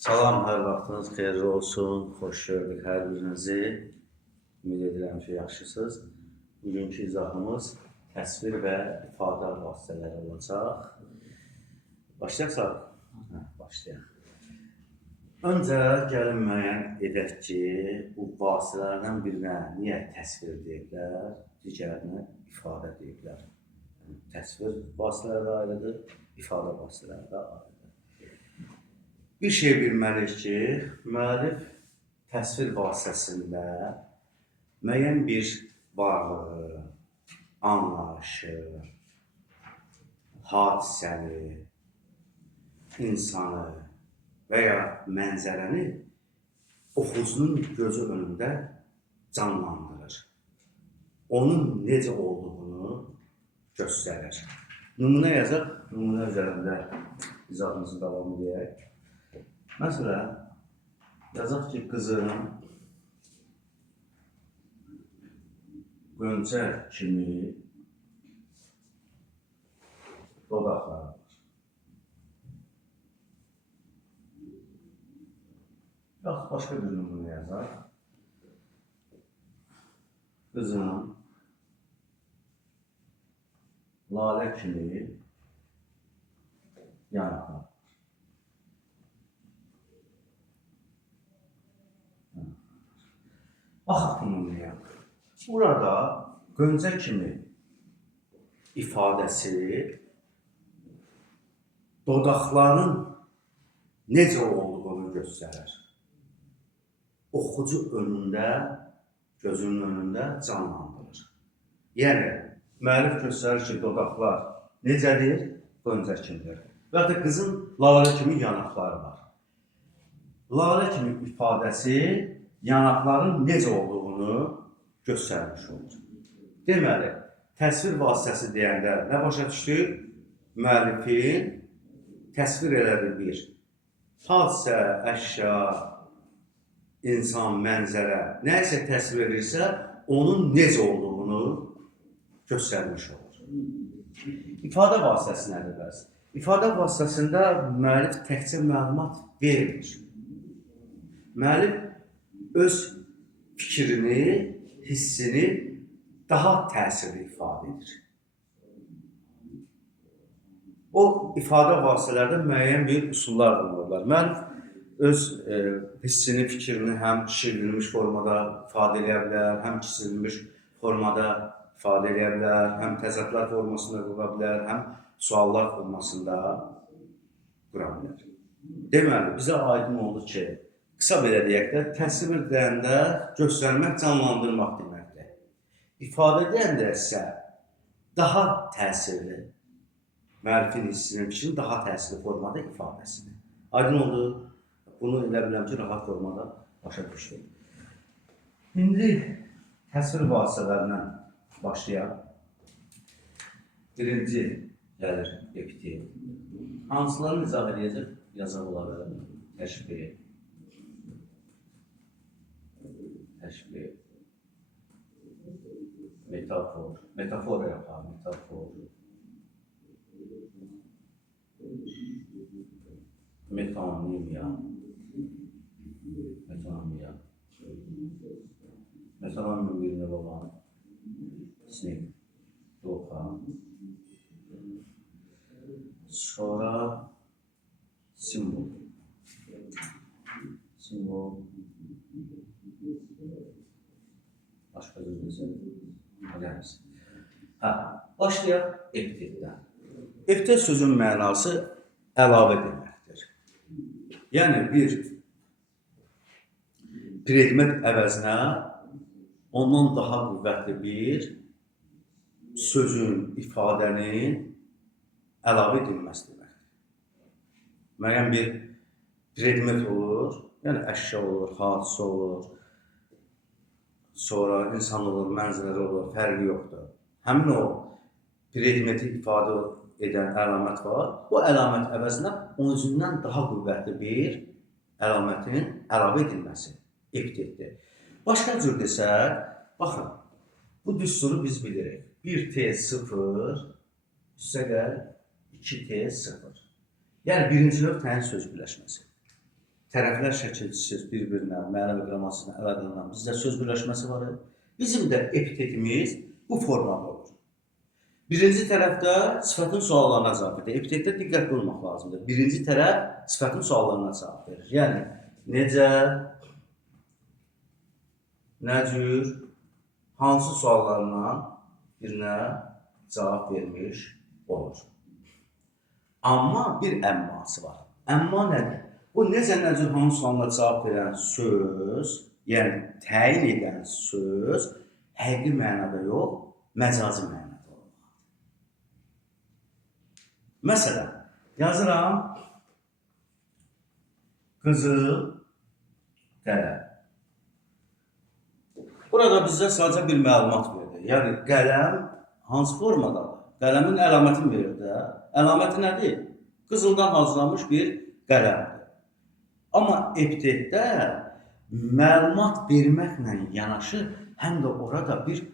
Salam, hər vaxtınız xeyirli olsun. Xoş gördük hər birinizi. Ümid edirəm ki, yaxşısınız. Bugünkü izahımız təsvir və ifadə vasitələri olacaq. Başlayaq. Başlayaq. Öncə gəlin müəyyən edək ki, bu vasitələrdən birinə niyə təsvir deyiblər, digərinə ifadə deyiblər. Təsvir vasitələri də ayrıdır, ifadə vasitələri də ayrıdır. Bir şey bilməliyik ki, müəllif təsvir vasitəsində müəyyən bir varlığı, anlayışı, hadisəni, insanı və ya mənzərəni oxucunun gözü önündə canlandırır. Onun necə olduğunu göstərir. Nümunə yazaq, nümunə üzərində izahımızı davam edək. Məsələn, yazaq ki, qızın Qönçə kimi dodaqları var. Yaxud başqa bir nümunə yazaq. Qızın lalə kimi yanaqları var. Baxaq nümunəyə. Burada Qönçə kimi ifadəsi dodaqların necə olduğunu göstərir. Oxucu önündə, gözünün önündə canlandırır. Yəni, müəllif göstərir ki, dodaqlar necədir? Qönçə kimidir. Və ya qızın lalə kimi yanaqları var. Lalə kimi ifadəsi yanaqların necə olduğunu göstərmiş olur. Deməli, təsvir vasitəsi deyəndə nə başa düşdük? Müəllifin təsvir elədiyi bir hadisə, əşya, insan, mənzərə, nəsə təsvir edirsə, onun necə olduğunu göstərmiş olur. İfadə vasitəsi nədir bəs? İfadə vasitəsində müəllif təkcə məlumat vermir. Müəllif öz fikrini, hissini daha təsirli ifadə edir. O ifadə vasitələrdə müəyyən bir üsullar bulunurlar. Müəllif öz hissini, fikrini həm şişirilmiş formada ifadə edə bilər, həm kiçilmiş formada ifadə edə bilər, həm təzadlar formasında qura bilər, həm suallar formasında qura bilər. Deməli, bizə aydın oldu ki, qısa belə deyək də, təsvir deyəndə göstərmək, canlandırmaq deməkdir. İfadə deyəndə isə daha təsirli, müəllifin hissinin, fikrinin daha təsirli formada ifadəsidir. Aydın oldu, bunu elə biləm ki, rahat formada başa düşdük. İndi təsvir vasitələrindən başlayaq. Birinci gəlir epitet. Hansılarını izah edəcək? Yazıqları, təşbih. Təşbih, metafor yapar, metonimiya, metonim bir növ olan sinif, doqa, sonra simbol, başqa bir gəlməsin. Başlayaq epitetdən. Epitet sözün mənası əlavə deməkdir. Yəni, bir predmet əvəzinə ondan daha qüvvətli bir sözün, ifadənin əlavə edilməsi deməkdir. Müəyyən bir predmet olur, yəni əşya olur, hadisə olur, sonra insan olur, mənzərə olur, fərqi yoxdur. Həmin o predmeti ifadə edən əlamət var. Bu əlamət əvəzinə özündən daha qüvvətli bir əlamətin əlavə edilməsi epitetdir. Başqa cür desək, baxın, bu düsturu biz bilirik. 1T0 üstəgəl 2T0. Yəni, birinci növ təyin söz birləşməsi. tərəflər şəkilçisiz bir-birinə, məna və qrammatikasına əlaqələnan bizdə söz birləşməsi var. Bizim də epitetimiz bu formada olur. Birinci tərəfdə sifətin suallarına cavab verir. Epitetdə diqqətli olmaq lazımdır. Birinci tərəf sifətin suallarına cavab verir. Yəni, necə, nə cür, hansı suallarına birinə cavab vermiş olur. Amma bir əmması var. Əmma nədir? Bu necə, nə cür, hansı suallarına cavab verən söz, yəni təyin edən söz, həqiqi mənada yox, məcazi mənada olmalıdır. Məsələn, yazıram, qızıl qələm. Burada bizə sadəcə bir məlumat verir. Yəni, qələm hansı formadadır? Qələmin əlamətini verir də. Əlaməti nədir? Qızıldan hazırlanmış bir qələmdir. Amma epitetdə məlumat verməklə yanaşı, həm də orada bir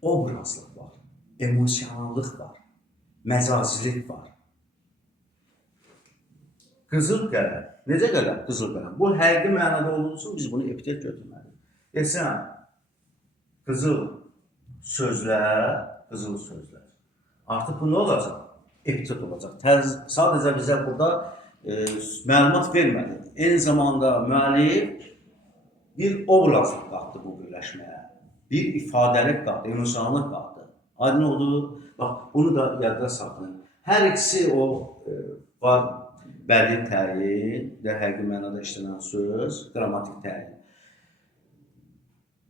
obrazlıq var, emosionallıq var, məcazilik var. Qızıl qələm. Necə qələm? Qızıl qələm. Bu həqiqi mənada olunsun, biz bunu epitet götürməliyik. Desəm, qızıl sözlər, qızıl sözlər. Artıq bu nə olacaq? Epitet olacaq. Sadəcə bizə burada məlumat vermədi. Eyni zamanda müəllif bir obrazlıq qatdı bu birləşməyə. Bir ifadəlik qatdı, emosionallıq qatdı. Aydın oldu. Bax, bunu da yadda saxlayın. Hər ikisi o var bədii təyin, həqiqi mənada işlənən söz, qrammatik təyin.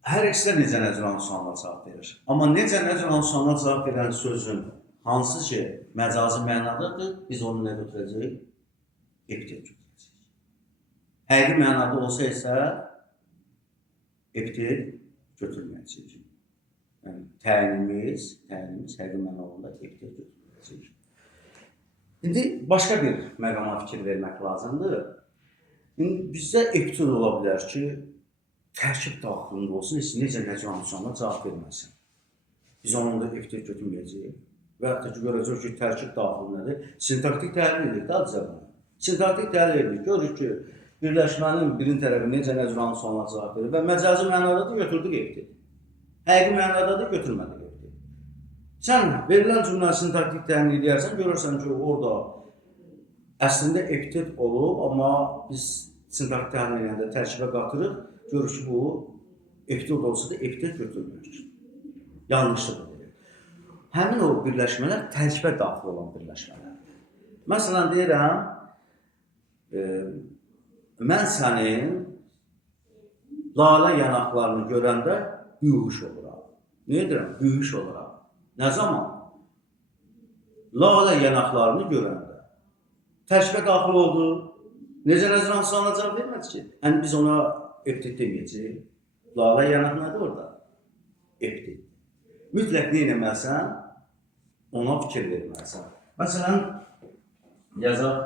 Hər ikisi də necə necə hansı suallara cavab verir. Amma necə necə hansı suallara cavab verən sözün hansı ki məcazi mənadadır, biz onu nə götürəcəyik? Epitet götürəcəyik. Həqiqi mənada olsa isə epitet götürməyəcəyik. Yəni, təyinimiz həqiqi mənada epitet götürməyəcəyik. İndi başqa bir məqama fikir vermək lazımdır. İndi bizdə epitet ola bilər ki, tərkib daxilində olsun, necə necə hansı cavab verməsin. Biz onun da epitet götürməyəcəyik. Və hətta ki, görəcək ki, tərkib daxilindədir. Sintaktik təhlil edirik də bizə bunu. Sintaktik təhlil edirik. Görürük ki, birləşmənin birinci tərəfi necə necə hansı suallara cavab verir və məcazi mənada da götürdük epitet. Həqiqi mənada da götürmədik epitet. Sən verilən cümlənin sintaktik təhlil edərsən, görürsən ki, orada əslində epitet olub, amma biz sintaktik təhlil edəndə tərkibə qatırıq, görürük ki, bu epitet olsa da epitet götürmür. Yanlışdır. Həmin o birləşmələr tərkibə daxil olan birləşmələrdir. Məsələn, deyirəm, mən sənin lalə yanaqlarını görəndə büyüş oluram. Nə edirəm? Büyüş oluram. Nə zaman? Lalə yanaqlarını görəndə. Tərkibə daxil oldu. Necə nəzirən sualına cavab vermədi ki? Yəni, biz ona epitet deməyəcəyik. Lalə yanaq nədir orada? Epitet. Mütləq nə eləməlisən? Ona fikir verməlisən. Məsələn, yazaq,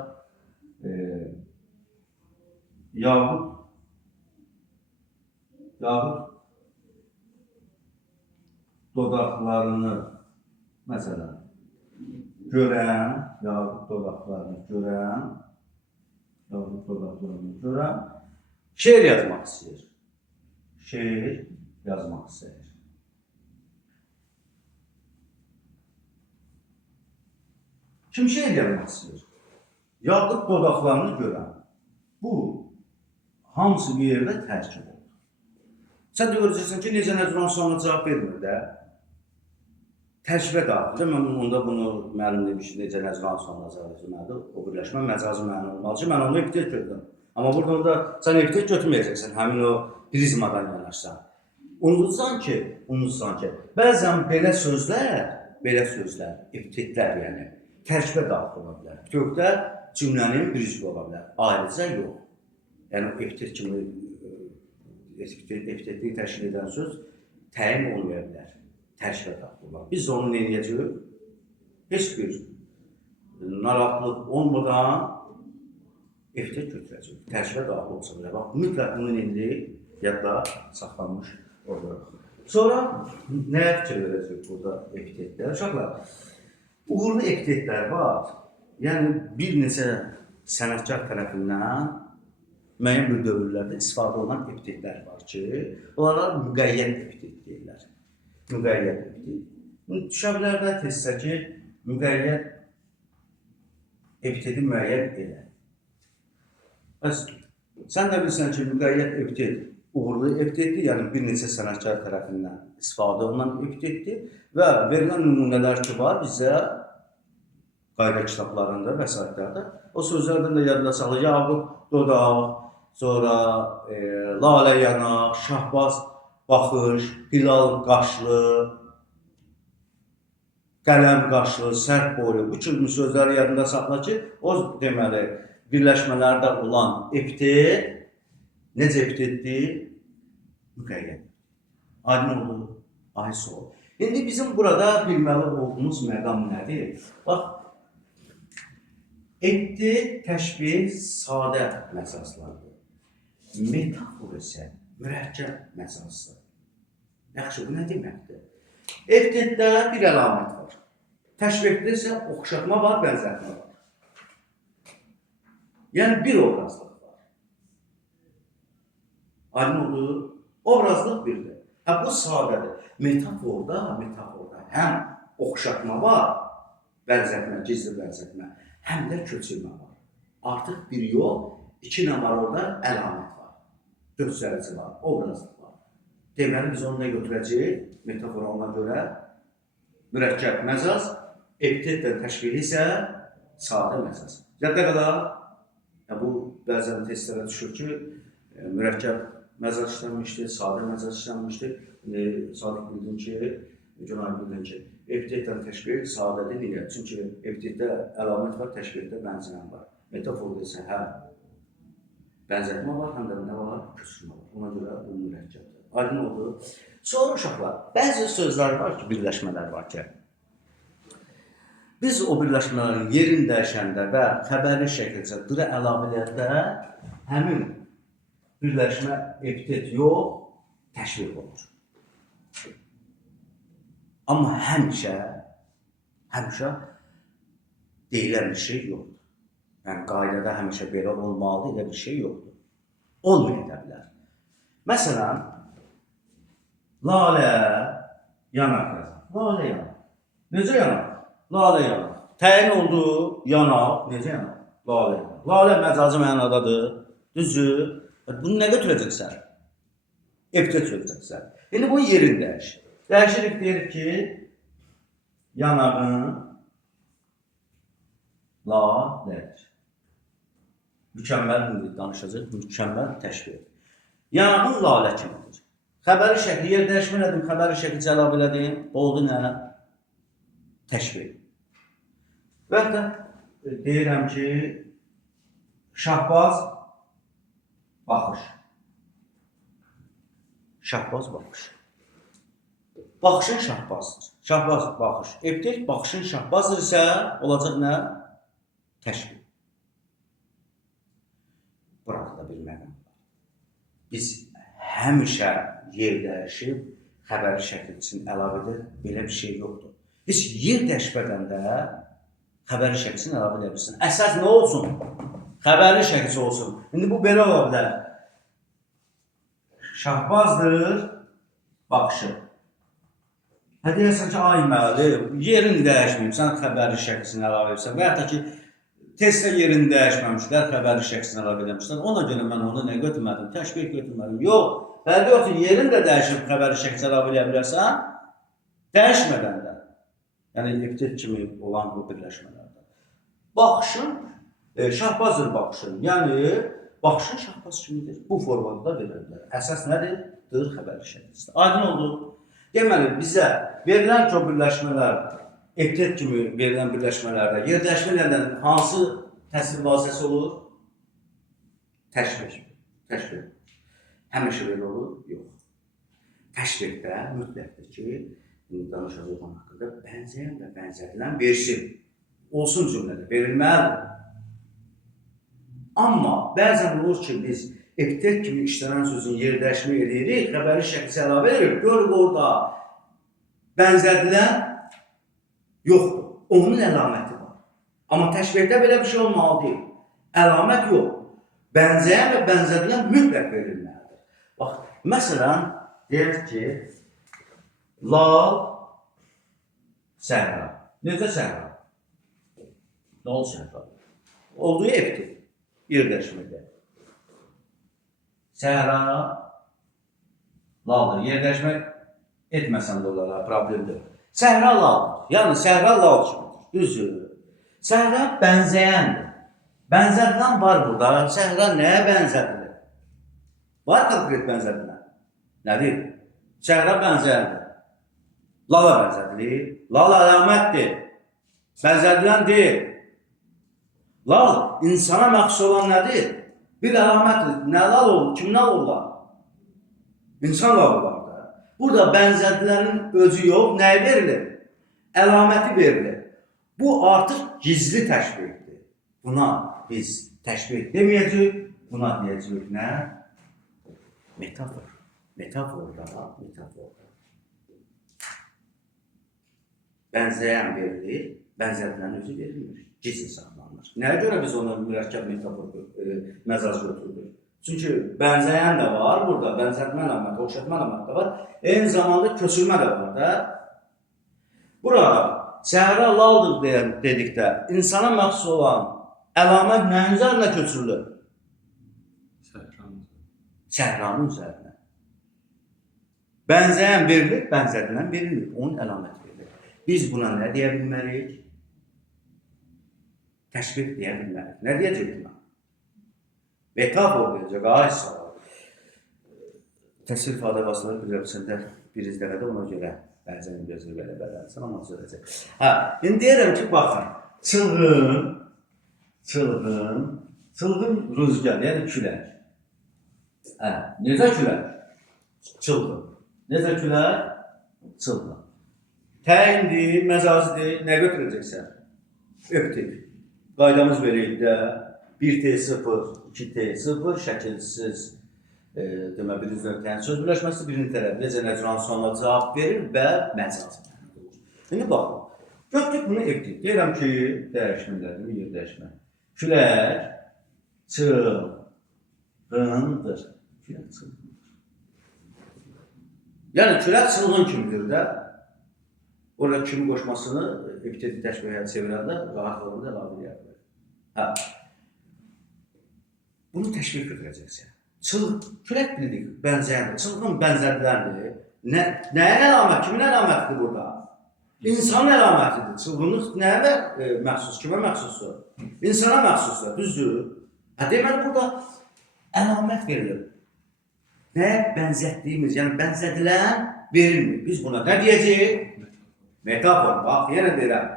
Yahud dodaqlarını, məsələn, Yahud dodaqlarını görən, şeir yazmaq istəyir. Kim şeir yazmaq istəyir? Yahud dodaqlarını görən. Bu, hamısı bir yerdə tərkib olur. Sən də görəcəksən ki, necə nəzirən sualına cavab vermir də. Tərkibə daxildir. Mən onda bunu müəllim demiş ki, necə nəzirən sualına cavab verməlidir. O birləşmə məcazi məna olmalı ki, mən onu epitet götürdüm. Amma burada da sən epitet götürməyəcəksən, həmin o prizmadan yanaşsan. Unutsan ki, bəzən belə sözlər, epitetlər yəni, tərkibə daxil ola bilər. Bütövdə cümlənin birici ola bilər, ayrıca yox. Yəni, epitet kimi epitetliyi təşkil edən söz təyin olmaya bilər, tərkibə daxil ola. Biz onu nə edəcəyik? Heç bir narahatlıq olmadan epitet götürəcəyik, tərkibə daxil olsa bilər. Bax, mütləq bunun indi yadda saxlanmış olur. Sonra nəyə fikir verəcəyik burada epitetlər? Uşaqlar, uğurlu epitetlər var. Yəni, bir neçə sənətkar tərəfindən müəyyən bir dövrlərdə istifadə olunan epitetlər var ki, onlara müqəyyət epitet deyirlər. Müqəyyət epitet. Düşə bilər də tezsə ki, müqəyyət epiteti müəyyən elə. Bəs sən də bilirsən ki, müqəyyət epitet uğurlu epitetdir, yəni bir neçə sənətkar tərəfindən istifadə olunan epitetdir və verilən nümunələr ki var bizə qayda kitablarında və s. O sözlərdən də yadına salır. Yaqub dodaq, sonra lalə yanaq, şahbaz baxış, hilal qaşlı, qələm qaşlı, sərt boylu. Bu kimi sözləri yadında saxla ki, o deməli birləşmələrdə olan epitet necə epitetdir? Müqəyyət. Aydın oldu. Ay soğuk. İndi bizim burada bilməli olduğumuz məqam nədir? Bax, epitet, təşbih sadə məsaslardır. Metafor isə mürəkkəb məsasıdır. Yaxşı, bu nə deməkdir? Epitetdə bir əlamət var. Təşbihdə isə oxşatma var, bənzətmə var. Yəni bir obrazlıq var. Aydın oldu. Obrazlıq birdir. Bu sadədir. Metaforda həm oxşatma var, bənzətmə, gizli bənzətmə, həm də köçürmə var. Artıq bir yox, iki nə var orada? Əlamət var. Göstərici var, obrazlıq var. Deməli, biz onu nə götürəcəyik? Metafor ona görə mürəkkəb məzaz, epitetlə təşbih isə sadə məzaz. Yadda qala, bu bəzən testlərə düşür ki, mürəkkəb məzaz işlənmişdir, sadə məzaz işlənmişdir. Sadiq bildin ki, Günay bildin ki, epitetlə təşbih sadədir. Niyə? Çünki epitetdə əlamət var, təşbihdə bənzəyən var. Metaforda isə həm bənzətmə var, həm də nə var? Köçürmə var. Ona görə bu mürəkkəbdir. Aydın oldu. Sonra uşaqlar, bəzi sözlər var ki, birləşmələr var ki, biz o birləşmələrin yerini dəyişəndə və xəbərli şəkildə dırə əlavələrdə həmin birləşmə epitet yox, təşbih olur. Amma həmişə deyilən bir şey yoxdur. Yəni, qaydada həmişə belə olmalıdır, elə bir şey yoxdur. Olmaya bilər. Məsələn, lalə yanaq yazır. Lalə yanaq. Necə yanaq? Lalə yanaq. Təyin oldu yanaq. Necə yanaq? Lalə yanaq. Lalə məcazi mənadadır. Düzdür. Bunu nə götürəcəksən? Epitet götürəcəksən. İndi bu yerini dəyişir. Dəyişirik deyir ki, yanağın lalədir. Mükəmməl danışacaq, mükəmməl təşbih. Yanağın lalə kimidir. Xəbəri şəkli, yer dəyişmə elədim, xəbəri şəkli cəlab elədim, oldu nə? Təşbih. Və hətta deyirəm ki, şahbaz baxış. Şahbaz baxış. Baxışın şahbazdır. Şahbaz baxış. Epitet baxışın şahbazdır isə olacaq nə? Təşbih. Burada da bir məqam var. Biz həmişə yer dəyişib xəbəri şəkil üçün əlavə edir. Belə bir şey yoxdur. Heç yer dəyişmədən də xəbəri şəkil üçün əlavə edə bilirsin. Əsas nə olsun? Xəbəri şəkil olsun. İndi bu belə ola bilər. Şahbazdır baxışı. Deyərsən ki, ay müəllim, yerini dəyişməyib, sən xəbəri şəklisini əlavə edirsən və hətta ki, testdə yerini dəyişməmişlər, xəbəri şəklisini əlavə edəmişlər. Ona görə mən onu nə götürmədim, təşbih götürmədim. Yox, fərqi yoxdur, yerini də dəyişib xəbəri şəklisini əlavə edə bilərsən, dəyişmədən də. Yəni, epitet kimi olan bu birləşmələrdə. Baxışın, şahbazdır baxışın, yəni baxışın şahbaz kimidir. Bu formada verirlər. Əsas nədir? Dır xəbəri şəklisində. Aydın oldu. Deməli, bizə verilən ki, o birləşmələr, epitet kimi verilən birləşmələrdə yer dəyişmələrdən hansı təsir vasitəsi olur? Təşbih. Təşbih. Həmişə belə olur? Yox. Təşbihdə mütləqdir ki, danışacaq onun haqqında bənzəyən və bənzədilən versin. Olsun cümlədə, verilməlidir. Amma bəzən olur ki, biz epitet kimi işlənən sözün yer dəyişmə edirik, xəbəri şəkli əlavə edirik. Görürük orada bənzədilən yoxdur. Onun əlaməti var. Amma təşbihdə belə bir şey olmalı deyil. Əlamət yox. Bənzəyən və bənzədilən mütləq verilməlidir. Bax, məsələn, deyək ki, lal, səhra. Necə səhra? Lal səhra. Olduğu evdir, yerləşmədə. Səhra, laldır. Yerləşmək etməsən də olaraq problemdir. Səhra laldır. Yəni, səhra lal kimidir. Düzdür. Səhra bənzəyəndir. Bənzədilən var burada. Səhra nəyə bənzədilir? Var konkret bənzədilən. Nədir? Səhra bənzəyəndir. Lala bənzədilir. Lal əlamətdir. Bənzədilən deyil. Lal insana məxsus olan nədir? Bir əlamətdir. Nə lal olur? Kim lal olur? İnsan lal olur da. Burada bənzədilənin özü yox. Nəyi verilir? Əlaməti verilir. Bu artıq gizli təşbihdir. Buna biz təşbih deməyəcəyik. Buna deyəcəyik nə? Metafor. Metaforda. Bənzəyən verilir. Bənzədilən özü verilmir. Gizli saxlanılır. Nəyə görə biz ona mürəkkəb metafor məzaz götürürük? Çünki bənzəyən də var burada, bənzətmə əlaməti, oxşatma əlaməti də var. Eyni zamanda köçürmə də var da. Burada səhra laldır dedikdə insana məxsus olan əlamət nəyin üzərinə köçürülür? Səhranın üzərinə. Bənzəyən verilir, bənzədilən verilmir. Onun əlaməti verilir. Biz buna nə deyə bilməliyik? Təşbih deyə bilməliyik. Nə deyəcək buna? Metafor deyəcək, ay sağ ol. Təsvir ifadə vasitələri bilirəmsində bir izləmədə ona görə bəzən gözünü belə-belə amma söyləyəcək. İndi deyirəm ki, baxın, çılğın rüzgar, yəni külək. Necə külək? Çılğın. Necə külək? Çılğın. Təyindir, məcazidir, nə götürəcəksən? Öptük. Qaydamız verəyik də 1T0, 2T0 şəkilsiz demək bir üzrə söz birləşməsi birinci tərəf necə nəcran sonuna cavab verir və məcaz. İndi baxın, götürük bunu etdik. Deyirəm ki, dəyişmələrdir, yer dəyişmə. Külək çılğındır. Külək çılğındır. Yəni, külək çılğın kimidir də. Orada kimi qoşmasını epiteti təşbihə çevirəndə rahat olanda əlavə edə bilər. Bunu təşbih götürəcəksən. Külək bildik, bənzəyəndir. Çılğın bənzədiləndir. Nəyə əlamət? Kimin əlamətidir burada? İnsanın əlamətidir. Çılğınlıq nəyə məxsus? Kimə məxsusdur? İnsana məxsusdur, düzdür. Deməli, burada əlamət verilir. Nəyə bənzətdiyimiz, yəni bənzədilən verilmir. Biz buna nə deyəcəyik? Metafor. Bax, yenə deyirəm.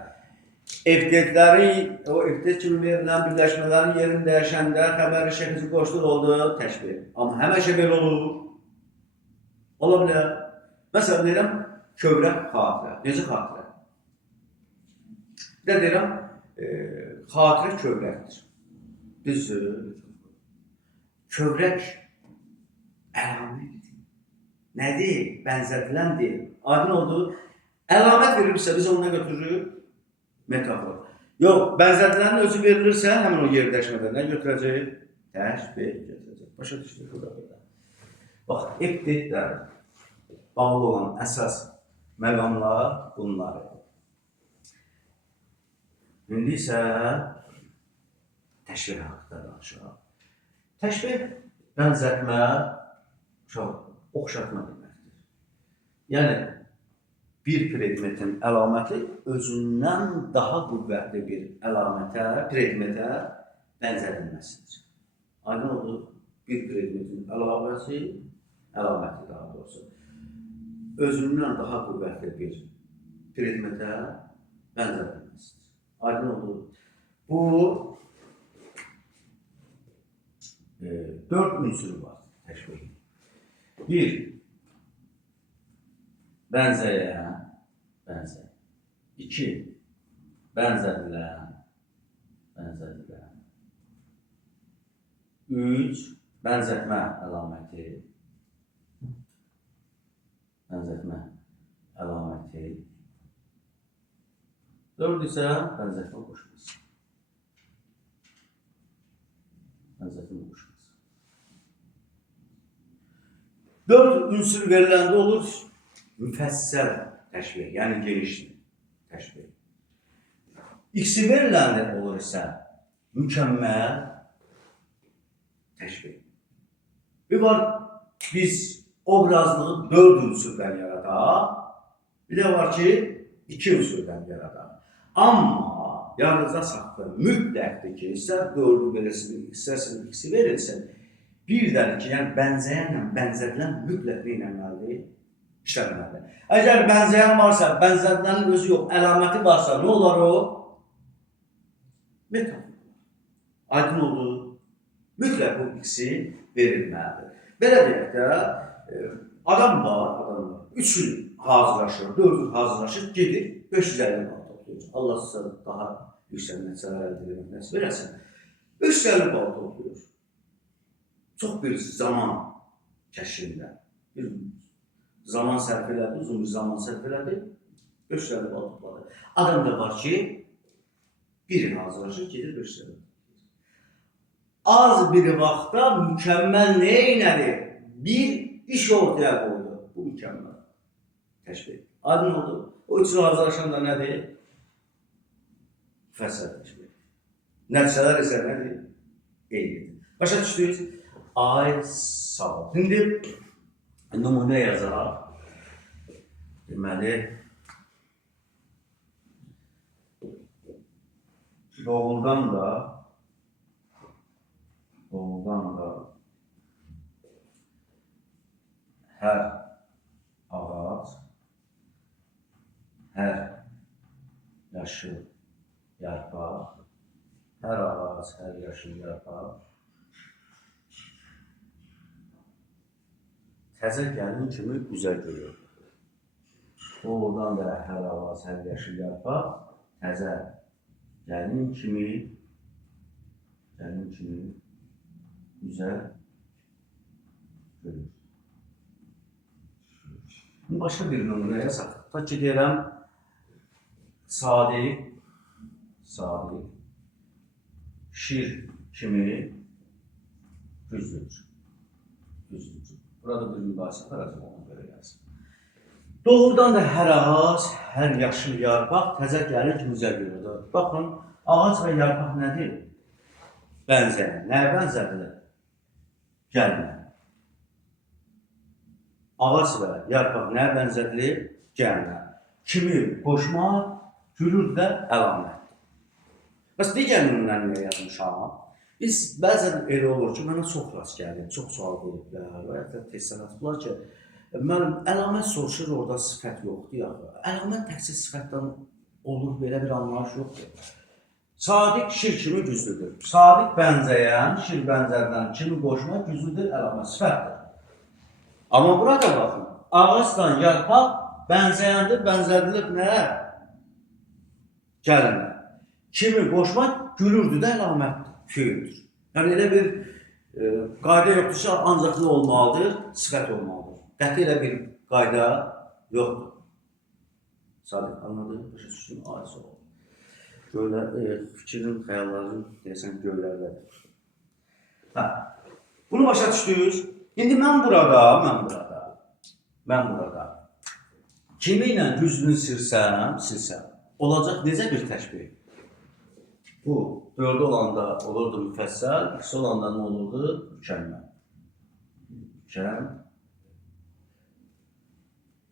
Epitetlərin, o epitet kimi verilən birləşmələrin yerini dəyişəndə xəbəri şəkilsi qoşluq oldu, təşbih. Amma həmişə belə olur. Ola bilər. Məsələn, deyirəm, kövrək xatirə. Necə xatirə? Bir də deyirəm, xatirə kövrəkdir. Düzdür. Kövrək əlamətdir. Nədir? Bənzədiləndir. Aydın oldu. Əlamət verilirsə, biz onunla götürürük. Metafor. Yox, bənzədilərin özü verilirsə, həmin o yerdəşmədən nə götürəcək? Təşbih götürəcək. Başa düşdük burada. Bax, epitetlər bağlı olan əsas məqamlar bunlar. İndi isə təşbih haqqında danışaq. Təşbih, bənzətmə, oxşatma deməkdir. Yəni, bir predmetin əlaməti özündən daha qüvvətli bir əlamətə, predmetə bənzədilməsidir. Aydın oldu, bir predmetin əlaməti daha doğrusu, özündən daha qüvvətli bir predmetə bənzədilməsidir. Aydın oldu. Bu 4 ünsürü var təşbihin. 1. Bənzəyən, 2. Bənzədilən, 3. Bənzətmə əlaməti, 4 isə bənzətmə qoşması. Dört ünsür veriləndə olur müfəssəl təşbih, yəni geniş təşbih. İkisi veriləndə olur isə mükəmməl təşbih. Bir var, biz obrazlığı dörd ünsürdən yaradaq, bir də var ki, iki ünsürdən yaradaq. Amma yadınızda saxlayın, mütləqdir ki, istər dördü verilsin, istərsin ikisi verilsin, bir dəli ki, yəni bənzəyənlə bənzədilən mütləq neynəməlidir? İşlənməlidir. Əgər bənzəyən varsa, bənzədilənin özü yox, əlaməti varsa, nə olar o? Metafor. Aydın oldu. Mütləq bu ikisi verilməlidir. Belə deyək də, adam var. 3 il hazırlaşır, 4 il hazırlaşır, gedir, 550 bal toplayır. Allah sizə daha yüksək nəticələr əldə etmək nəsib eləsin. 550 bal toplayır. Çox bir zaman kəşfində, bir zaman sərf elədi, uzun bir zaman sərf elədi, 550 bal topladı. Adam da var ki, 1 il hazırlaşır, gedir 550 bal. Az bir vaxtda mükəmməl neynədir? Bir iş ortaya qoydu. Bu mükəmməl təşbih. Aydın oldu. O üçün hazırlaşan da nədir? Müfəssəl təşbih. Nəticələr isə nədir? Eynidir. Başa düşdünüz? Ay sağ ol. Şimdi nümunə yazaraq. Deməli, doğrudan da hər ağac, hər yaşıl yarpaq, hər ağac, hər yaşıl yarpaq təzə gəlin kimi üzə görür. Oradan da hər ağac, hər yaşıl yarpaq təzə gəlin kimi üzə görür. Başqa bir nümunəyə yazaq. Ta ki, deyirəm, Sadiq şir kimi güzdür. Burada bir mübahisə aparacaq, ona görə yazsın. Doğrudan da hər ağac, hər yaşıl yarpaq təzə gəlin kimi üzə görür. Baxın, ağac və yarpaq nədir? Bənzər. Nəyə bənzərdir? Gəlmə. Ağac və yarpaq nəyə bənzədilir? Gəlmə. Kimi qoşmaq, gülür də əlamətdir. Bəs digər nümunəni yazmışam. Biz bəzən elə olur ki, mənə çox rast gəlir, çox sual veriblər və ya da testdən atıblar ki, mənim əlamət soruşur, orada sifət yoxdur ya. Əlamət təksir sifətdən olur, belə bir anlayış yoxdur. Sadiq şir kimi güclüdür. Sadiq bənzəyən, şir bənzərdən kimi qoşmaq güclüdür, əlamət sifətdir. Amma burada baxın, ağaçla yarpaq bənzəyəndir, bənzədilir nəyə? Gəlinə. Kimi qoşmaq gülürdür də əlamətdir, fiildir. Yəni elə bir qayda yoxdur ki, ancaq nə olmalıdır? Sifət olmalıdır. Qəti elə bir qayda yoxdur. Sadiq, anladın? Başa düşdün, ayrısı olur. Böyle fikrin, xəyalların deyəsən göylərdədir. Bunu başa düşdünüz. İndi mən burada kimi ilə gücünü silsəm, olacaq necə bir təşbih? Bu, 4 olanda olurdu müfəssəl, ikisi olanda nə olurdu? Mükəmməl.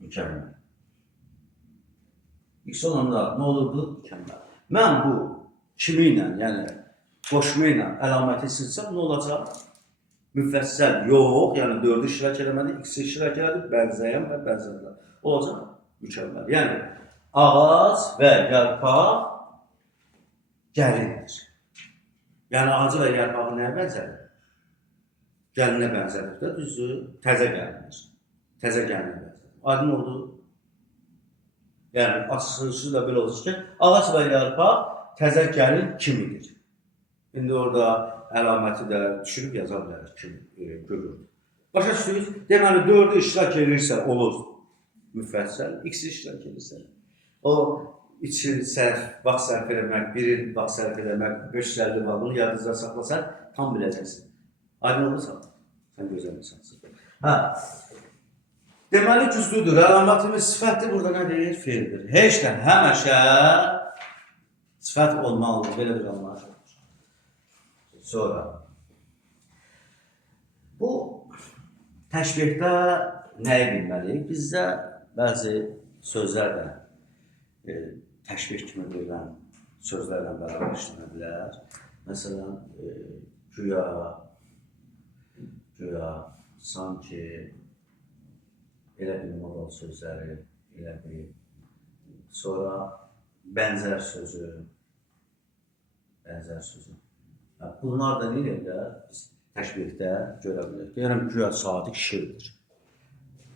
Mükəmməl. İkisi olanda nə olurdu? Mükəmməl. Mən bu kimi ilə, yəni qoşma ilə əlaməti silsəm, nə olacaq? Müfəssəl yox, yəni 4-ü iştirak eləmədi, ikisi iştirak elədi, bənzəyən və bənzərlər. Olacaq mükəmməl. Yəni, ağac və yarpaq gəlindir. Yəni, ağacı və yarpağı nəyə bənzədir? Gəlinə bənzədir də, düzdür, təzə gəlindir. Təzə gəlinə bənzədir. Aydın oldu? Yəni, açıqsız da belə olacaq ki, ağac və yarpaq təzə gəlin kimidir. İndi orada əlaməti də düşürüb yaza bilərik kimi görür. Başa düşdünüz? Deməli, 4-ü iştirak edirsə olur müfəssəl, ikisi iştirak edirsə. O 2 il vaxt sərf eləmək, 1 il vaxt sərf eləmək, 550 balını yadınızda saxlasan, tam biləcəksin. Aydın olursa, sən gözəl insansın. Deməli güclüdür. Əlamətimiz sifətdir. Burada nə deyir? Feildir. Heç də həmişə sifət olmalıdır. Belə bir anlayış olur. Sonra bu təşbihdə nəyi bilməliyik? Bizdə bəzi sözlər də təşbih kimi verilən sözlərlə bərabər işlənə bilər. Məsələn, güya, sanki, elə bir modal sözləri, elə bir. Sonra bənzər sözü. Bunlar da nə edirlər? Biz təşbihdə görə bilərik. Deyirəm, güya sadiq şirdir.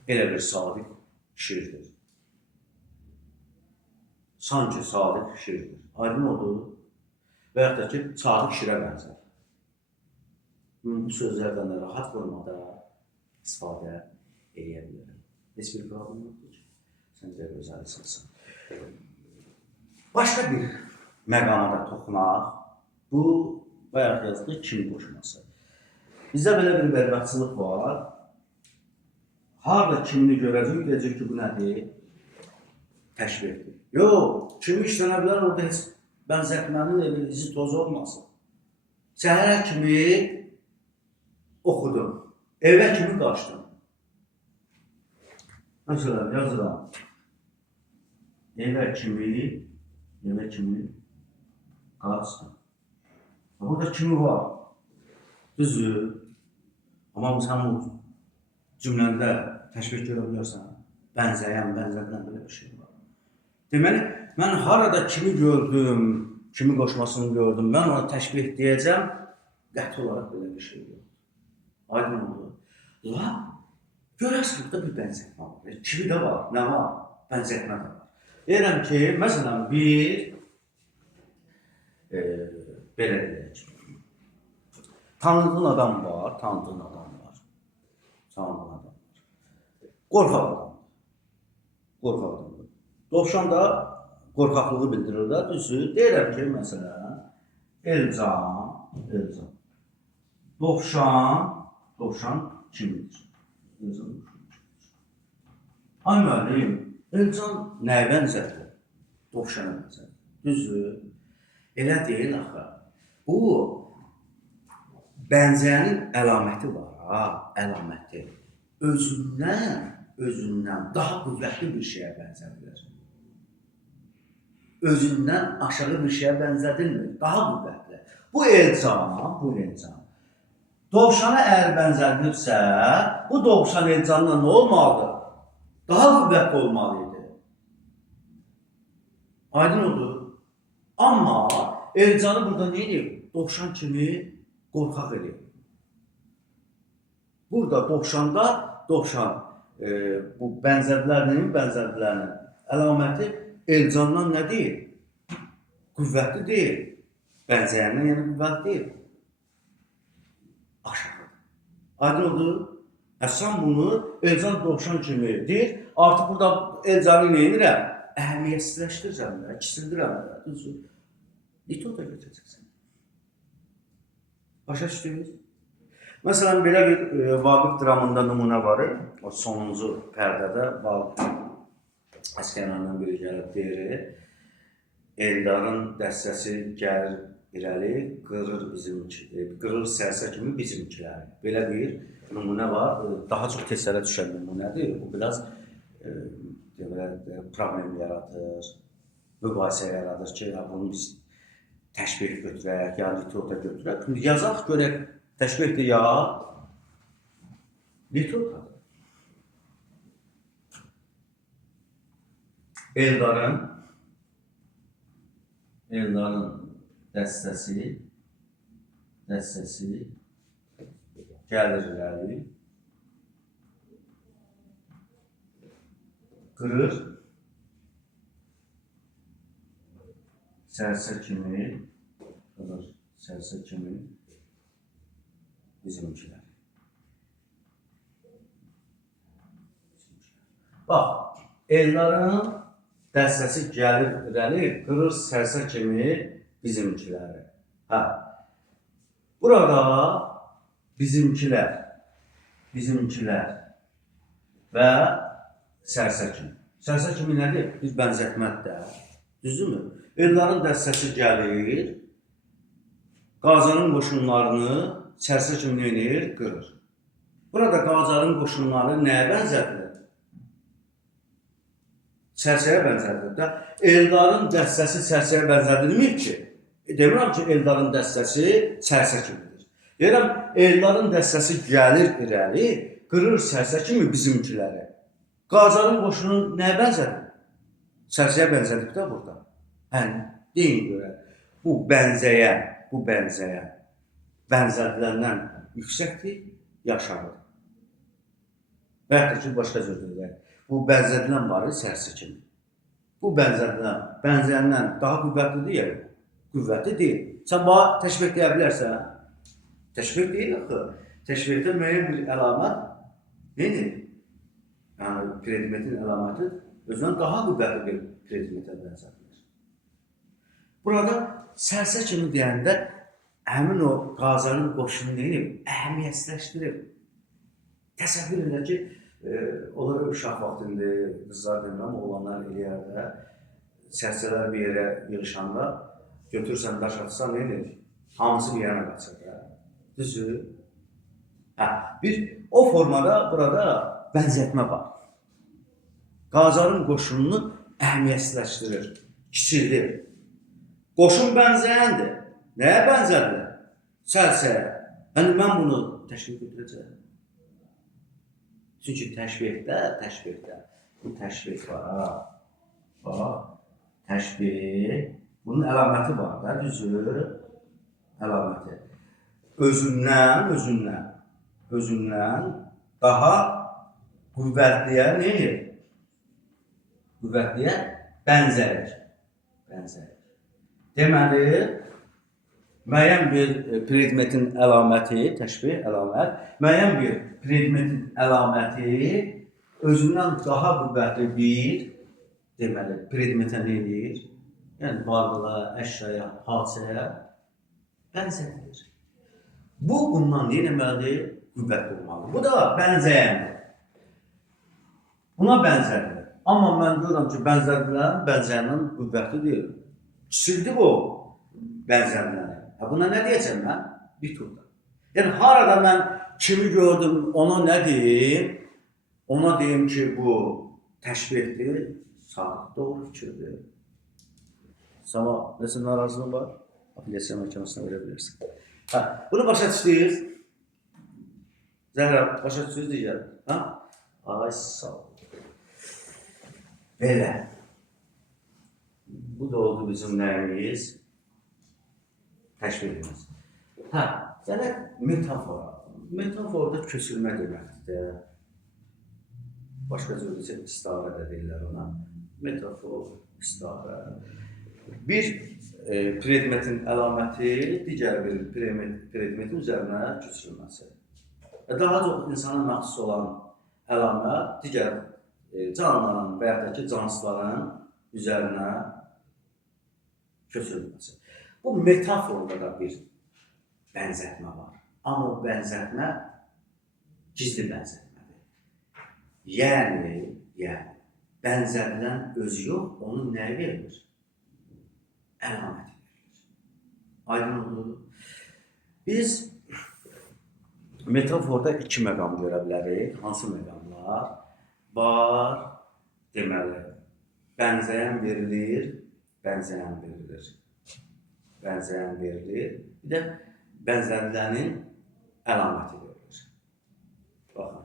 Elə bir sadiq şirdir. Sanki sadiq şirdir. Aydın oldu. Və yaxud da ki, sadiq şirə bənzər. Bu sözlərdən də rahat formada istifadə edə bilərəm. Heç bir problem yoxdur ki, sən də özəllisən. Başqa bir məqama da toxunaq. Bu, bayaq yazdığı kimi qoşması. Bizdə belə bir bədbəxtçılıq var. Harada kimini görəcək, deyəcək ki, bu nədir? Təşbihdir. Yox, kimi işlənə bilər, orada heç bənzətmənin evi, izi tozu olmasın. Səhərə kimi oxudum, evə kimi qaçdım. Məsələn, yazıram. Evə kimi qaçdım. Burada kimi var. Düzdür. Amma sən bu cümləndə təşbih görə bilərsən. Bənzəyən, bənzətmən belə bir şey var. Deməli, mən harada kimi gördüm, kimi qoşmasını gördüm, mən ona təşbih deyəcəm, qəti olaraq belə bir şey yox. Aydın oldu. La, görərsiniz də bir bənzətmə var. Kimi də var, nə var? Bənzətmə də var. Deyirəm ki, məsələn, belə deyək. Tanıdığın adam var. Qorxaq adam. Dovşan da qorxaqlığı bildirir də, düzü. Deyirəm ki, məsələn, Elcan. Dovşan kimidir? Ay müəllim, Elcan nəyə bənzədir? Dovşana bənzədir. Düzü. Elə deyil axı. Bu, bənzəyənin əlaməti var, əlaməti. Özündən daha qüvvətli bir şeyə bənzədilir. Özündən aşağı bir şeyə bənzədilmir, daha qüvvətli. Bu Elcan. Dovşana əgər bənzədilirsə, bu dovşan Elcanla nə olmalıdır? Daha qüvvətli olmalıydı. Aydın oldu. Amma Elcanı burada nə edib? Dovşan kimi qorxaq edib. Burada dovşan bu bənzədilərinin əlaməti Elcandan nə deyil? Qüvvətli deyil. Bənzəyəndən yəni qüvvətli deyil. Aşağıdır. Aydın oldu. Sən bunu Elcan dovşan kimi deyir. Artıq burada Elcanı nə edirəm? Əhəmiyyətsizləşdirəcəm də, kisildirəm də. Düzdür. Litoda götürəcəksən. Başa düşdünüz? Məsələn, belə bir Vaqif dramında nümunə var. O sonuncu pərdədə Vaqif əsgərlərlə biri gəlib deyir. Eldarın dəstəsi gəlir irəli, qırır sərsə kimi bizimkiləri. Belə bir nümunə var. Daha çox testlərə düşən nümunədir. Bu biraz problem yaratır, mübahisə yaradır ki, bunu biz təşbih götürək, ya litoda götürək. Yazaq görək, təşbihdir ya litodadır. Eldarın dəstəsi gəlir irəli, qırır sərsə kimi bizimkiler. Bax, Eldarın dəstəsi gəlir irəli, qırır sərsə kimi bizimkiləri. Burada bizimkilər və sərsə kimi. Sərsə kimi nədir? Bir bənzətmədir. Düzdürmü? Ellərin dəstəsi gəlir, Qacarın qoşunlarını sərsə kimi neynir? Qırır. Burada Qacarın qoşunları nəyə bənzədilir? Sərsəyə bənzədilir də. Eldarın dəstəsi sərsəyə bənzədilməyib ki. Demirəm ki, Eldarın dəstəsi sərsə kimidir. Deyirəm, Eldarın dəstəsi gəlir irəli, qırır sərsə kimi bizimkiləri. Qacarın qoşunu nəyə bənzədir? Sərsəyə bənzədib də burada. Yəni, deyin görə, bu bənzəyə bənzədiləndən yüksəkdir, yaşadır. Və yaxud da ki, başqa sözlərlə, bu bənzədilən var sərsə kimi. Bu bənzəyəndən daha qüvvətlidir ya, qüvvətli deyil. Sən bana təşbih deyə bilərsən. Təşbih deyil axı. Təşbihdə müəyyən bir əlamət nedir? Yəni, predmetin əlaməti özündən daha qüvvətli bir predmetə bənzədilir. Burada sərsə kimi deyəndə həmin o Qacarın qoşunu neyini əhəmiyyətsizləşdirir. Təsəvvür edir ki, onlara uşaq vaxtında qızlar demirəm, oğlanlar eləyər də, sərsələr bir yerə yığışanda götürürsən, daş atsan, neyini? Hamısı bir yana qaçır da. Düzdür? Bir o formada burada bənzətmə var. Qacarın qoşununu əhəmiyyətsizləşdirir, kiçildir. Qoşun bənzəyəndir. Nəyə bənzədir? Sərsəyə. Yəni, mən bunu təşbih edirəcəm. Çünki təşbihdə, bu təşbih var, təşbih, bunun əlaməti var da, düzür, əlaməti. Özündən daha qüvvətliyə neyir? Qüvvətliyə bənzərir. Deməli, müəyyən bir predmetin əlaməti, təşbih, əlamət, müəyyən bir predmetin əlaməti özündən daha qüvvətli bir, deməli, predmetə nə edir? Yəni, varlığa, əşyaya, hadisəyə bənzədir. Bu, bundan nə deməlidir? Qüvvətli olmalıdır. Bu da bənzəyəndir. Buna bənzədir. Amma mən görürəm ki, bənzəyəndən qüvvətli deyil. Kiçildi bu bənzəyənləri. Buna nə deyəcəm mən? Bir turda. Yəni, harada mən kimi gördüm, ona nə deyim? Ona deyim ki, bu təşbihdir, sağ, doğru fikirdir. Sama, nəsə narazılıq var? Apellyasiya məhkəməsinə verə bilirsən. Bunu başa düşdünüz? Zəhra, başa düşdünüz deyəcək. Ay, sağ ol. Belə. Bu da oldu bizim nəyimiz? Təşbihimiz. Gələk metafora. Metaforda köçürmə deməkdir. Başqa cür istarə də deyirlər ona. Metafor, istarə. Bir predmetin əlaməti digər bir predmetin üzərinə köçürülməsi. Daha çox insana məxsus olan əlamət digər canlıların və ya da ki, cansızların üzərinə köçürülməsi. Bu metaforda da bir bənzətmə var. Amma o bənzətmə gizli bənzətmədir. Yəni, bənzədilən özü yox, onun nəyi verilir? Əlaməti verilir. Aydın oldu. Biz metaforda iki məqam görə bilərik. Hansı məqamlar? Var, deməli, bənzəyən verilir, bənzəyən verilir. Bənzəyən verilir. Bir də bənzədilənin əlaməti verilir. Baxın.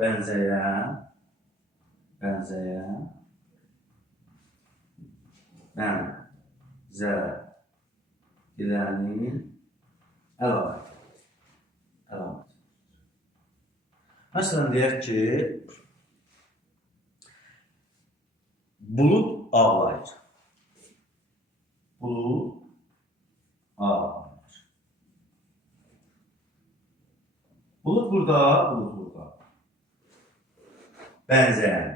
Bənzəyən, bənzədilənin əlaməti. Məsələn, deyək ki, bulud ağlayır. Bulud ağlayır. Bulud burada, bulud burada. Bənzəyən.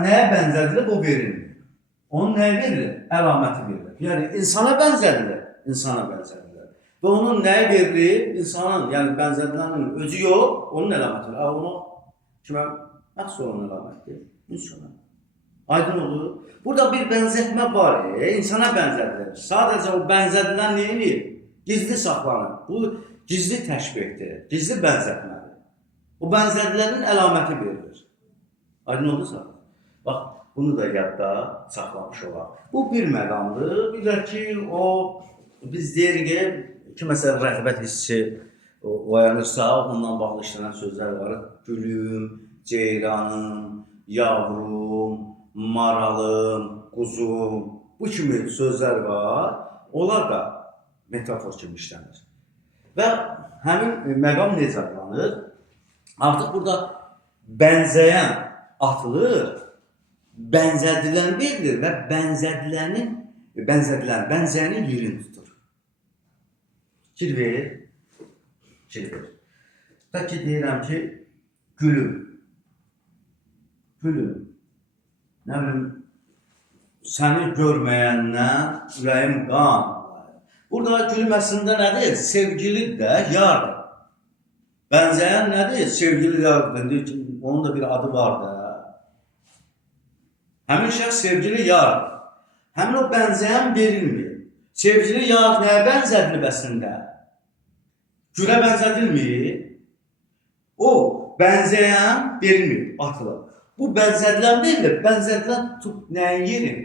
Nəyə bənzədilir? Bu verilir. Onun nəyə verilir? Əlaməti verilir. Yəni, insana bənzədilir. və onun nəyə verilir? İnsanın, yəni bənzədilənin özü yox, onun əlamətidir. Onu kimə məxsus olan əlamətdir? İnsana. Aydın olur. Burada bir bənzətmə var, insana bənzədilir. Sadəcə o bənzədilən neyini? Gizli saxlanır. Bu gizli təşbihdir, gizli bənzətmədir. O bənzədilərin əlaməti verilir. Aydın olursa? Bax, bunu da yadda saxlamış olaq. Bu bir məqamdır. Bir də ki, biz deyirik ki, məsələn, rəğbət hissi oyanırsa, ondan bağlı işlənən sözlər var. Gülüm, ceyranım, yavrum, maralım, quzum, bu kimi sözlər var. Onlar da metafor kimi işlənir. Və həmin məqam necə adlanır? Artıq burada bənzəyən atılır, bənzədilən verilir və bənzəyənin yerini tutur. Fikir verir, fikir verir. Bəlkə deyirəm ki, gülüm, nə bilim, səni görməyəndən ürəyim qan. Burada gülüm əslində nədir? Sevgilidir də, yardır. Bənzəyən nədir? Sevgili yardır. Onun da bir adı var da. Həmin şəxs sevgili yardır. Həmin o bənzəyən verilmir. Sevgili yar nəyə bənzədilir əslində? Gülə bənzədilmir. O bənzəyən verilmir, atılır. Bu bənzədilən verilir. Bənzədilən tutub nəyin yerin?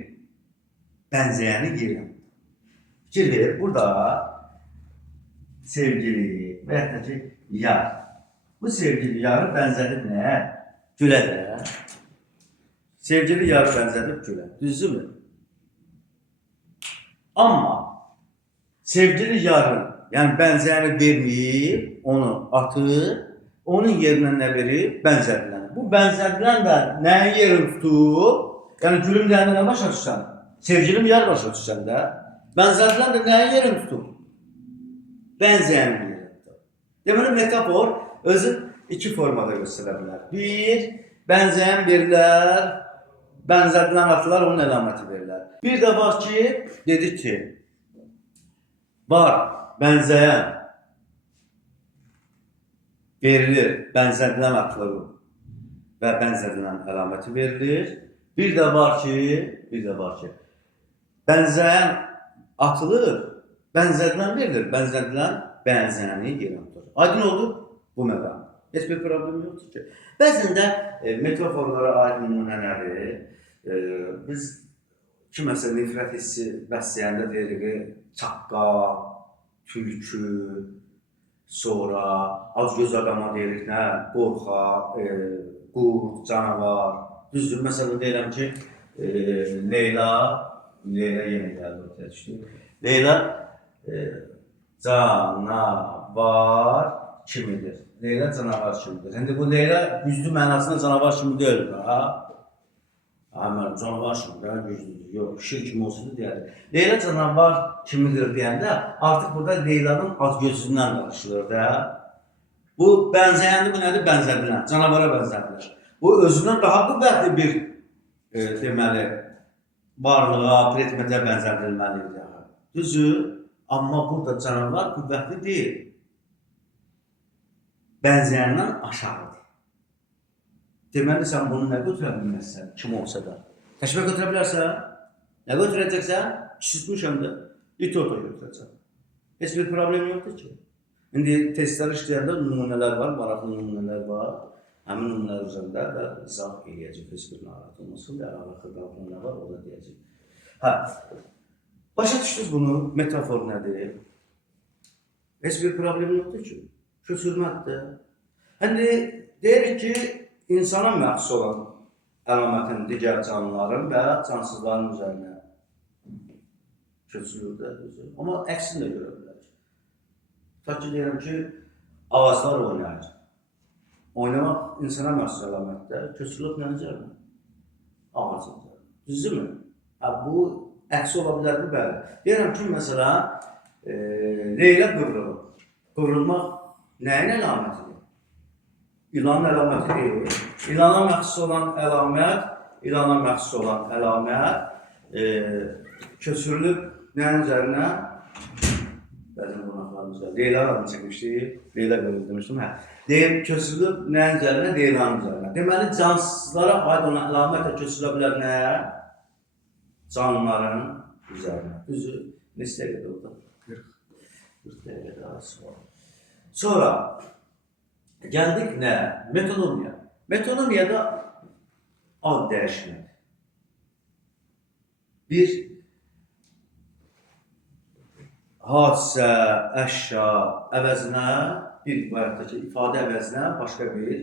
Bənzəyənin yerin. Fikir verir, burada sevgili və yaxud da ki, yar. Bu sevgili yarı bənzədib nəyə? Gülə də. Sevgili yarı bənzədib gülə. Düzdürmü? Amma sevgili yarı, yəni bənzəyəni verməyib, onu atır, onun yerinə nə verir? Bənzədilən. Bu bənzədilən də nəyin yerini tutub? Yəni gülüm deyəndə nə başa düşsən? Sevgilim yar başa düşsən də. Bənzədilən də nəyin yerini tutub? Bənzəyənin yerini tutub. Deməli, metafor özü iki formada göstərə bilər. Bir, bənzəyən verilər, bənzədilən atlar, onun əlaməti verilər. Bir də var ki, dedik ki, var, bənzəyən verilir, bənzədilən atlar və bənzədilən əlaməti verilir. Bir də var ki, bənzəyən atılır, bənzədilən verilir, bənzədilən bənzəyəni yerinə tutur. Aydın oldu bu məqam. Heç bir problem yoxdur ki. Bəzən də metaforlara aid nümunələri biz kiməsə nifrət hissi bəsləyəndə deyirik, çaqqa, tülkü, sonra acgöz adama deyirik, nə? Qorxa, qurd, canavar. Düzdür, məsələn deyirəm ki, Leyla yenə gəldi ortaya düşdü. Leyla canavar kimidir. Leyla canavar kimidir. İndi bu Leyla güclü mənasında canavar kimi deyil. Canavar kimi güclüdür. Yox, şir kimi olsun deyədir. Leyla canavar kimidir deyəndə artıq burada Leylanın acgözündən danışılır da. Bu bənzəyəndə bu nədir? Bənzədilən, canavara bənzədilir. Bu özündən daha qüvvətli bir deməli varlığa, predmetə bənzədilməlidir. Düzdür, amma burada canavar qüvvətli deyil. Bənzəyəndən aşağıdır. Deməli, sən bunu nə götürə bilməzsən, kim olsa da. Təşbih götürə bilərsən, nə götürəcəksən, işitmişəm də, itoto götürəcəksən. Heç bir problem yoxdur ki. İndi testlər işləyəndə nümunələr var, maraqlı nümunələr var. Həmin nümunələr üzərində də izah eləyəcək, heç bir narahat olmasın, və əlavə xırdalıqlı nə var, o da deyəcək. Başa düşdünüz bunu, metafor nədir? Heç bir problem yoxdur ki, köçürməkdir. İndi deyirik ki, insana məxsus olan əlamətin digər canlıların və cansızların üzərinə köçürür də, amma əksini də görə bilər. Ta ki, deyirəm ki, ağaclar oynayır. Oynamaq insana məxsus əlamətdir, köçürülüb nə üzərinə? Ağaclar. Düzdürmü? Bu əksi ola bilər mi? Bəli. Deyirəm ki, məsələn, Leyla qıvrılır. Qıvrılmaq nəyin əlamətidir? İlanın əlaməti deyil. İlana məxsus olan əlamət köçürülüb nəyin üzərinə? Bəzən qonaqların üzərində. Leyla adını çəkmişdik. Leyla qövül demişdim. Hə. Deyil, köçürülüb nəyin üzərinə? Leylanın üzərinə. Deməli, cansızlara aid olan əlamətlə köçürülə bilər nəyə? Canlıların üzərinə. Düzü, neçə dəqiqədə oldu? 40 dəqiqədə arası var. Sonra gəldik nə? Metonomiya. Metonomiyada ad dəyişmədir. Bir hadisə, əşya əvəzinə, bir vərdəki ifadə əvəzinə başqa bir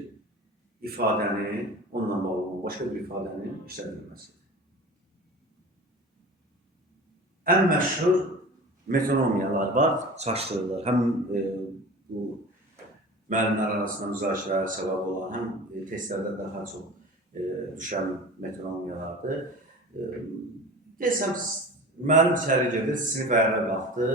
ifadəni, onunla bağlı olan başqa bir ifadənin işlədilməsidir. Ən məşhur metonomiyalar var, çaşdırılır. Həm bu müəllimlər arasında müzakirələrə səbəb olan, həm testlərdə daha çox düşən metonomiyalardır. Desəm, müəllim içəri gedir, sinif ayağa qalxdı.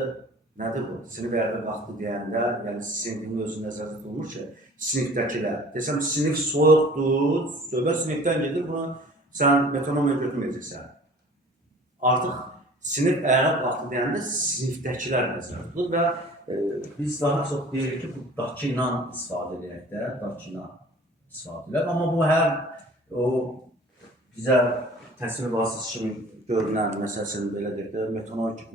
Nədir bu? Sinif ayağa qalxdı deyəndə, yəni sinifin özü nəzərdə tutulmur ki, sinifdəkilər. Desəm, sinif soyuqdur, söhbət sinifdən gedir, bunu sən metonomiya götürməyəcəksən. Artıq sinif ayağa qalxdı deyəndə sinifdəkilər nəzərdə tutulur və biz daha çox deyirik ki, bu dakıyla istifadə edək də, dakıyla istifadə edək. Amma bu hər o bizə təsvir vasitəsi kimi görünən məsələsini belə deyək də,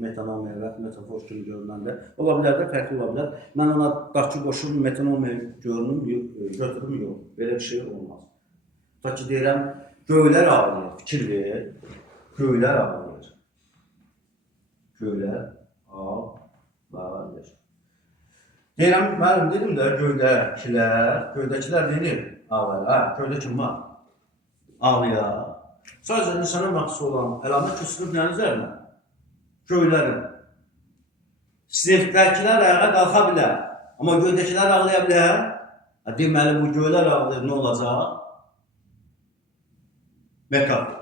metonomiya və metafor kimi görünəndə ola bilər də, fərqli ola bilər. Mən ona dakı qoşum, metonomiya götürüm, yox. Belə bir şey olmaz. Ta ki deyirəm, göylər ağlayır, fikir ver, göylər ağlayır. Göylər ağlayır. Deyirəm, mənim dedim də, göydəkilər deyir, ağlayır. Hə, göydə kim var? Ağlayır. Sadəcə insana məxsus olan əlamət köçürülüb nəyin üzərinə? Göylərin. Sinifdəkilər ayağa qalxa bilər, amma göydəkilər ağlaya bilər. Deməli, bu göylər ağlayır, nə olacaq? Metafor.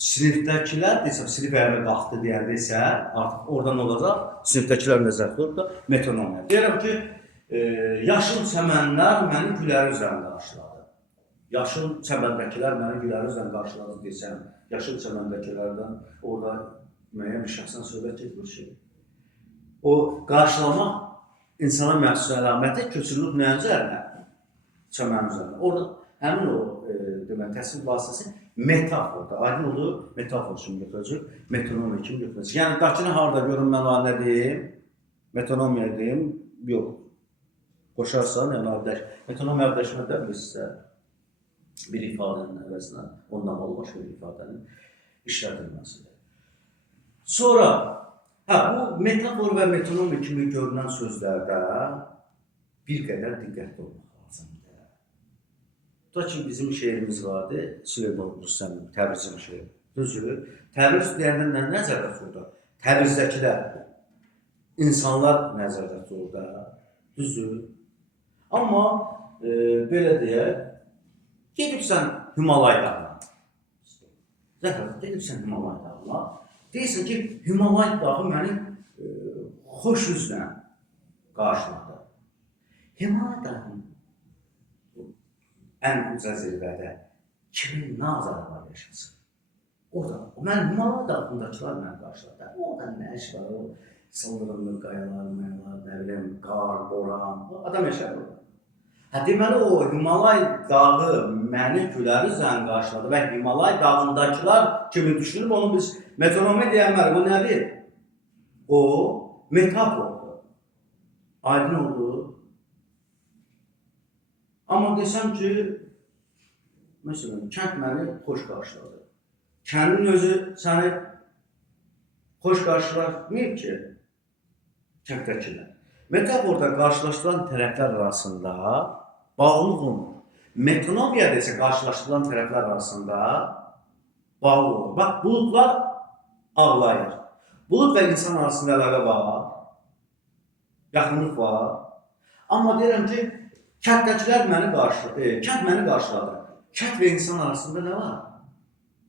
Sinifdəkilər, desəm, sinif ayağa qalxdı deyəndə isə, artıq oradan olacaq, sinifdəkilər nəzərdə tutulub da metonomiya. Deyirəm ki, yaşıl çəmənlər məni güləri üzərində qarşıladı. Yaşıl çəməndəkilər məni güləri üzərində qarşıladı desəm, yaşıl çəməndəkilərdən orada müəyyən bir şəxsən söhbət etmir ki. O qarşılamaq insana məxsus əlaməti köçürülüb nəyin üzərinə? Çəmənin üzərinə. Orada həmin o deməli, təsvir vasitəsi metaforda. Aydın olur, metafor kimi götürəcək, metonomiya kimi götürəcək. Yəni, dakını harada görün mən o nə deyim? Metonomiya deyim, yox. Qoşarsan, yəni, metonomiya abdəşmədə bilirsə, bir ifadənin əvəzinə, ondan bağlı başqa bir ifadənin işlədilməsidir. Sonra, bu metafor və metonomiya kimi görünən sözlərdə bir qədər diqqətli olmaq lazımdır. Ta ki, bizim şeirimiz vardı, Süleyman Rüstəmin, Təbrizin şeiri. Düzdür, Təbriz deyəndə nəzərdə tutulur? Təbrizdəkilər, insanlar nəzərdə tutulur. Düzdür. Amma, belə deyək, gedibsən Himalay dağına. Zəfər, gedibsən Himalay dağına. Deyirsən ki, Himalay dağı məni xoş üzlə qarşıladı. Himalay dağının ən uca zirvədə kimin nazarı var yaşasın? Orada, mən Himalay dağındakılar məni qarşıladı. Orada nə iş var? O sıldırımlı qayalar, nə biləm, qar, boran, adam yaşar orada. Deməli, o Himalay dağı məni güləri üzərində qarşıladı və Himalay dağındakılar kimi düşünüb, onu biz metonomiya deyənlər, bu nədir? O, metafordur. Aydın oldu. Amma desəm ki, məsələn, kənd məni xoş qarşıladı. Kəndin özü səni xoş qarşılamır ki, kənddəkilər. Metaforda qarşılaşdırılan tərəflər arasında bağlılıq olmur. Metonomiyada isə qarşılaşdırılan tərəflər arasında bağlı olur. Bax, buludlar ağlayır. Bulud və insan arasında əlaqə var, yaxınlıq var. Amma deyirəm ki, kənddəkilər məni qarşıladı, kənd məni qarşıladı. Kənd və insan arasında nə var?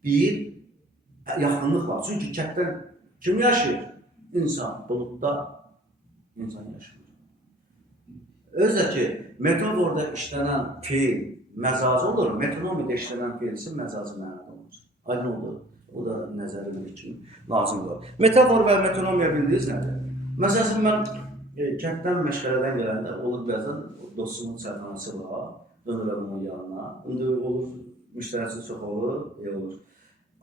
Bir, yaxınlıq var. Çünki kənddə kim yaşayır? İnsan, buludda insan yaşayır. Özdə ki, metaforda işlənən fiil məcazi olur, metonomiyada işlənən fiil isə məcazi mənada olur. Aydın olur, o da nəzəri bilir kimi lazımdır. Metafor və metonomiya bildiniz nədir? Məsələn, mən Kənddən məşğələdən gələndə olur bəzən dostumun çayxanası var, dönürəm onun yanına. İndi olur müştərisi çox olur, olur.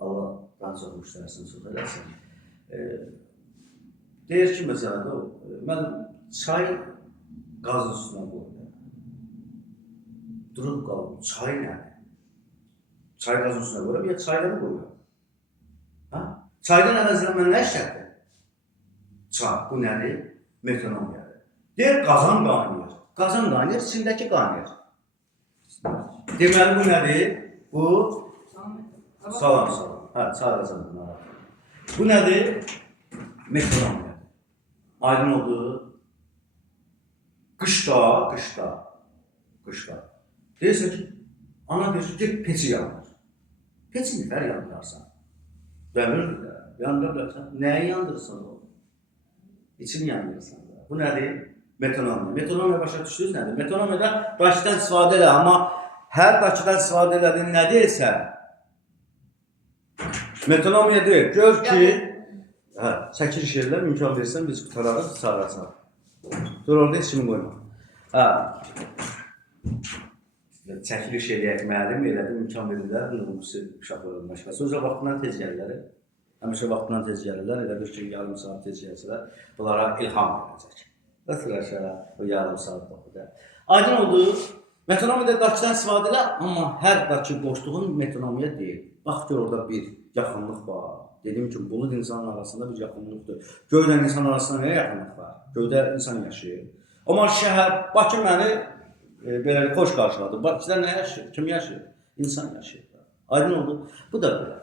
Allah daha çox müştərisini çox eləsin. Deyir ki, məsələn, mən çay qazın üstünə qoyuram. Durub qalım, çay nədir? Çay qazın üstünə qoyuram, ya çayda mı qoyuram? Ha? Çaydan əvəzlə mən nə işlətdim? Çay, bu nədir? Metonomiyadır. Deyir, qazan qaynayır. Qazan qaynayır, içindəki qaynayır. Deməli, bu nədir? Bu... Salam. Hə, çay qazan qaynayır. Bu nədir? Metonomiyadır. Aydın oldu. Qışda. Deyirsən ki, ana deyir ki, get peçi yandır. Peçi nəfər yandırarsan? Dəmirdir də, yandırırsan. Nəyi yandırırsan o? İçini yandırırsan da. Bu nədir? Metonomiya. Metonomiya başa düşdünüz nədir? Metonomiyada daşdan istifadə elə, amma hər daşdan istifadə elədiyin nə deyirsə, metonomiya deyir. Gör ki, çəkiliş yerlər imkan versən, biz qutararıq, çağırarsan. Dur, orada heç kimi qoyma. Çəkiliş eləyək müəllim, elədim, imkan verirlər, nümusi uşaqların məşqəsi. Özə vaxtından tez gəlirlər. Həmişə vaxtından tez gəlirlər, elə bir ki, yarım saat tez gəlsələr, bunlara ilham verəcək. Ötür aşağı, o yarım saat vaxtda. Aydın oldu, metonomiyada daçdan istifadə elə, amma hər daçı boşluğun metonomiya deyil. Bax ki, orada bir yaxınlıq var. Dediyim ki, bulud insanın arasında bir yaxınlıqdır. Göylə insan arasında nə yaxınlıq var? Göydə insan yaşayır. Amma şəhər, Bakı məni belə xoş qarşıladı. Bakıda nə yaşayır? Kim yaşayır? İnsan yaşayır. Aydın oldu. Bu da belə.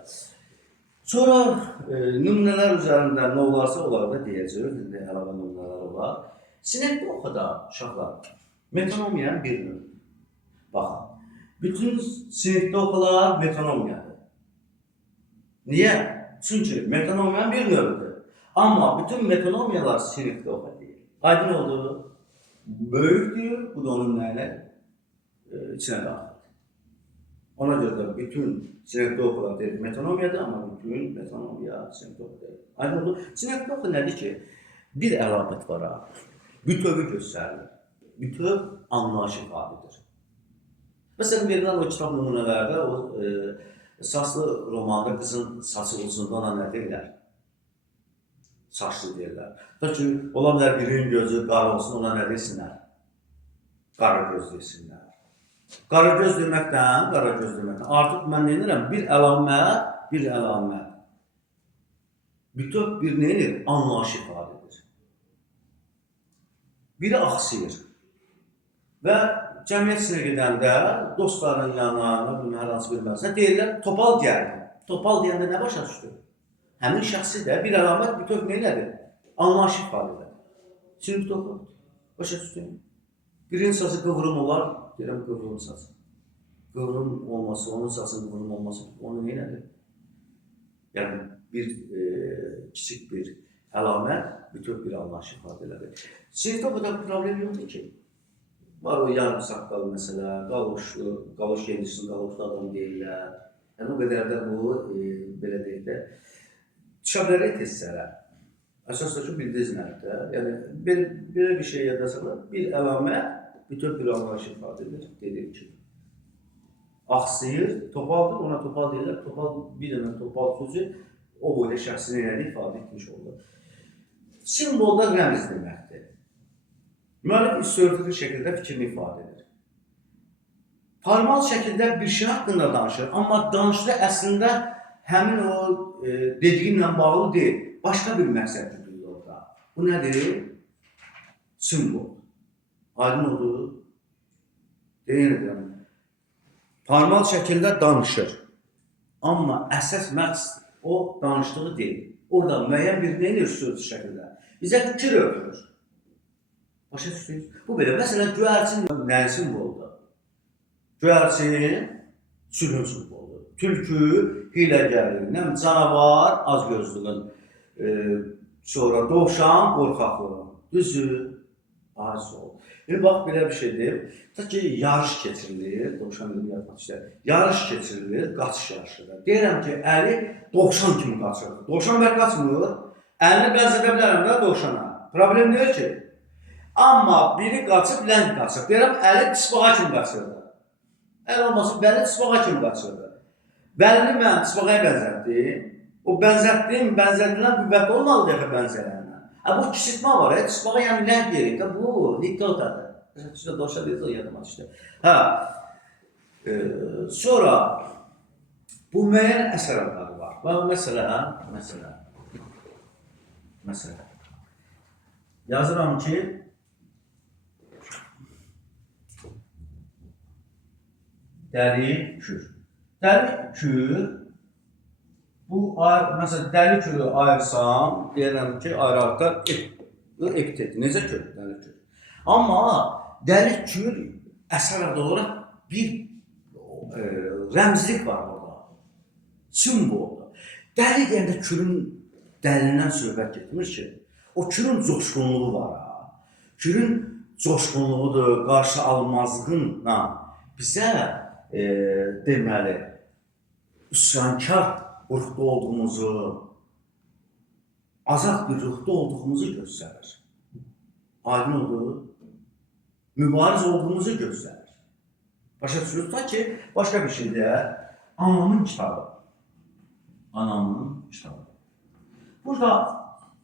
Sonra nümunələr üzərində nə olarsa onlarda deyəcək. İndi əlavə nümunələr olar. Sinəkdə o qədər uşaqlar. Metonomiyanın bir növü. Baxın. Bütün sinəkdə oxular metonomiyadır. Niyə? Çünki metonomiyanın bir növüdür. Amma bütün metonomiyalar sinəkdə oxu deyil. Aydın oldu. Böyükdür, bu da onun nəylə içinə daxildir. Ona görə də bütün sinəkdə oxular deyil, metonomiyadır, amma bütün metonomiya sinəkdə oxu deyil. Aydın oldu. Sinəkdə oxu nədir ki? Bir əlamət var ha. Bütövi göstərilir. Bütöv anlayış ifadedir. Məsələn, verilən o kitab nümunələrdə o Saslı romanda qızın saçı uzunluğu ona nə deyirlər? Saçlı deyirlər. Çünki ola bilər birinin gözü qara olsun, ona nə desinlər? Qara göz desinlər. Qara göz deməkdən, artıq mən nə edirəm? Bir əlamət. Bütöv bir nə edir? Anlayış ifadedir. Biri axsıyır. Və cəmiyyət içinə gedəndə, dostların yanına, hər hansı bilməzsə, deyirlər, topal gəldi. Topal deyəndə nə başa düşdü? Həmin şəxsi də bir əlamət bütöv nədir? Anlayış ifadə edir. Sinif toxu, başa düşdü. Birinin saçı qıvrım olar, deyirəm qıvrım saçı. Qıvrım olması, onun saçının qıvrım olması, onu nədir? Yəni, bir kiçik bir əlamət bütöv bir anlayış ifadə edir. Sinif toxuda problem yoxdur ki. Var o yarım saqqalı məsələ, qaloş yenisin, qaloşlu adam deyirlər. Yəni, o qədər də bu, belə deyək də, düşəblərə tezsələr. Əsasda ki, bildiniz nədir? Yəni, belə bir şey yadasaqlar, bir əlamət bütöv bir anlayış ifadə edir, dediyim ki. Axsıyır, topaldır, ona topal deyirlər. Topal, bir dənə topal sözü o boyda şəxsini nədir ifadə etmiş olur. Simvolda rəmz deməkdir. Müəllif üstörtülü şəkildə fikrini ifadə edir. Formal şəkildə bir şey haqqında danışır, amma danışığı əslində həmin o dediyinlə bağlı deyil, başqa bir məqsəd güdülür orada. Bu nədir? Simvol. Aydın oldu. Deyildir. Formal şəkildə danışır, amma əsas məqsəd o danışdığı deyil. Orada müəyyən bir nə edir üstörtülü şəkildə? Bizə fikir ötürür. Başa düşdünüz? Bu belə. Məsələn, göyərçin nəyin simvoludur? Göyərçin sülhün simvoludur. Tülkü hiləgərliyindən, canavar azgözlüğün, sonra dovşan qorxaqlığın. Düzü, aciz ol. Bax, belə bir şeydir. Ki, yarış keçirilir, dovşan dedim yapmaq istəyir. Yarış keçirilir, qaçış yarışıdır. Deyirəm ki, əli dovşan kimi qaçır. Dovşan bər qaçmır, əlini bənzədə bilərəm də dovşana. Problem deyir ki, Amma biri qaçıb, ləng qaçıb. Deyirəm, əli tısbağa kimi qaçırdı. Əl olmasın, bəli tısbağa kimi qaçırdı. Bəlini mən tısbağaya bənzətdim. O bənzədilən qüvvət olmalı dəfə bənzəyənə. Bu kiçiltmə var, tısbağa yəni ləng deyir. Bu, diktotadır. Mesela doşa deyirsə, yadıma düşdü. Sonra bu müəyyən əsər adları var. Məsələn, yazıram ki, dəli kür. Dəli kür, bu, məsələn, dəli kürü ayırsam, deyirəm ki, ayrıqda epitet. Necə kür? Dəli kür. Amma dəli kür əsər adı olaraq bir rəmzlik var orada. Simvolda. Dəli deyəndə kürün dəlindən söhbət getmir ki, o kürün coşqunluğu var. Kürün coşqunluğudur, qarşı alınmazlığınla bizə deməli, üsyankar ruhda olduğumuzu, azad bir ruhda olduğumuzu göstərir. Aydın oldu, mübariz olduğumuzu göstərir. Başa düşürüz ki, başqa bir şey deyək, anamın kitabı. Anamın kitabı. Burada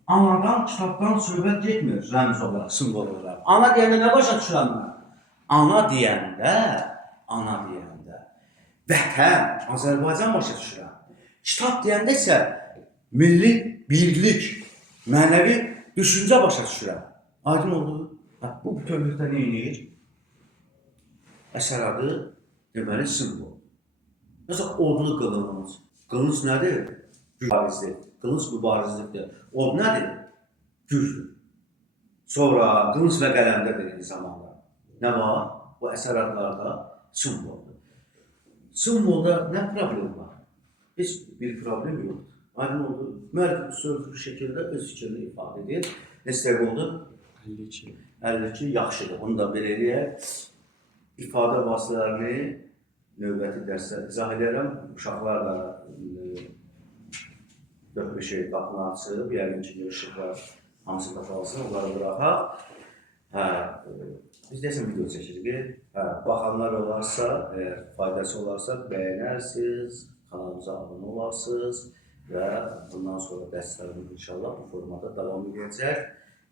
anadan, kitabdan söhbət getmir rəmz olaraq, simvol olaraq. Ana deyəndə nə başa düşürəm mən? Ana deyəndə, vətən, Azərbaycan başa düşürəm. Kitab deyəndə isə milli birlik, mənəvi düşüncə başa düşürəm. Aydın oldu. Bu bütövlükdə nə edir? Əsər adı deməli simvol. Mesela odlu qılınc. Qılınc nədir? Mübarizdir. Qılınc mübarizlikdir. Od nədir? Gücdür. Sonra qılınc və qələmdə verildiyi zamanda nə var? Bu əsər adlarda simvoldur. Simvolda nə problem var? Heç bir problem yoxdur. Aydın oldu. Müəllif sözlü şəkildə öz fikrini ifadə edir. Neçə oldu? 52. 52 yaxşıdır. Onu da belə eləyək. İfadə vasitələrini növbəti dərsdə izah edərəm. Uşaqlar da 4-5 şey qapını açıb, yəqin ki, görüşürlər, hamısı qapalsın, onları bıraxaq. Biz deyəsən video çəkirik. Baxanlar olarsa, faydası olarsa bəyənərsiniz, kanalımıza abunə olarsınız və bundan sonra dərslərimiz inşallah bu formada davam edəcək.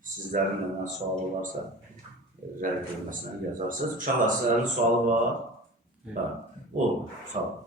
Sizlərin məndən sual olarsa, rəy bölməsindən yazarsınız. Uşaqlar, sizlərin sualı var? Olur, sağ olun.